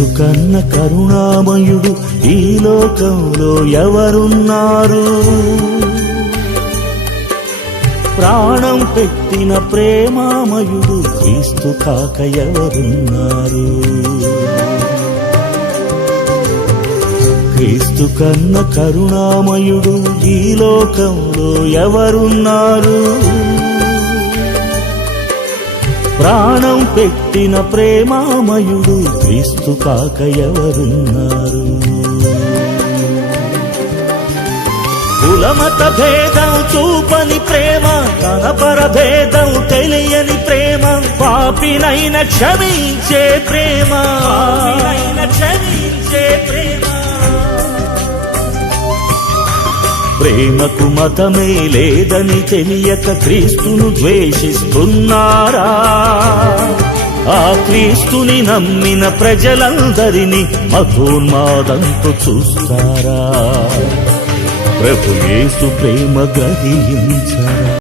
క్రీస్తు కన్న కరుణామయుడు ఈ లోకంలో ఎవరున్నారు? ప్రాణం పెట్టిన ప్రేమామయుడు క్రీస్తు కాక ఎవరున్నారు? క్రీస్తు కన్న కరుణామయుడు ఈ లోకంలో ఎవరున్నారు? ప్రాణం పెట్టిన ప్రేమామయుడు క్రీస్తు కాక ఎవరున్నారు? కులమత భేదం చూపని ప్రేమ, తన పరభేదం తెలియని ప్రేమ, పాపినైన క్షమించే ప్రేమ, క్షమించే ప్రేమ. ప్రేమకు మతమే లేదని తెలియక క్రీస్తును ద్వేషిస్తున్నారా? ఆ క్రీస్తుని నమ్మిన ప్రజలందరినీ మతోన్మాదంతో చూస్తారా? ప్రభు యేసు ప్రేమ గ్రహించరా?